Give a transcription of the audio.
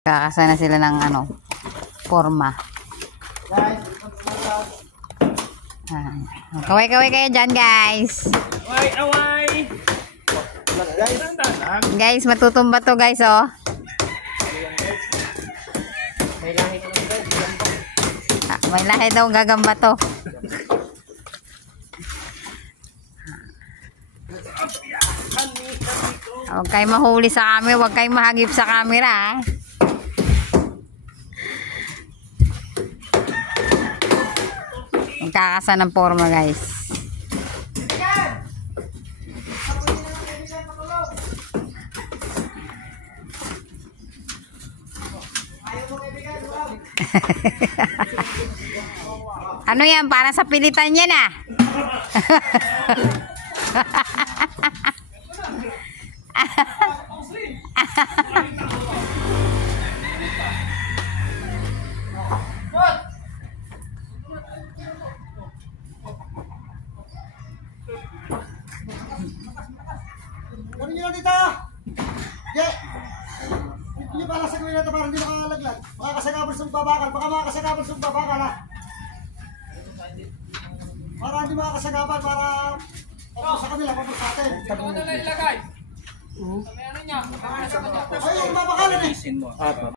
Kakasa na sila ng ano, forma. Kaway-kaway kayo dyan, guys. Away! Guys, matutumba to, guys, oh. May lahi daw gagamba to. Huwag kayo mahuli sa camera, huwag kayo mahagip sa camera, ah. Magkakasa ng forma, guys. Ano yan? Para sa pilitan yan, ah. Gawin nyo lang dito! Yeah! Hindi nyo pala sa gawin natin para hindi makalaglag. Makakasagabal sa babakal. Baka makakasagabal sa babakal, ha? Para hindi makakasagabal, para sa kanila, para sa atin. Ito na lang ilagay. Sa may ano niya. Ay, yung babakalan eh!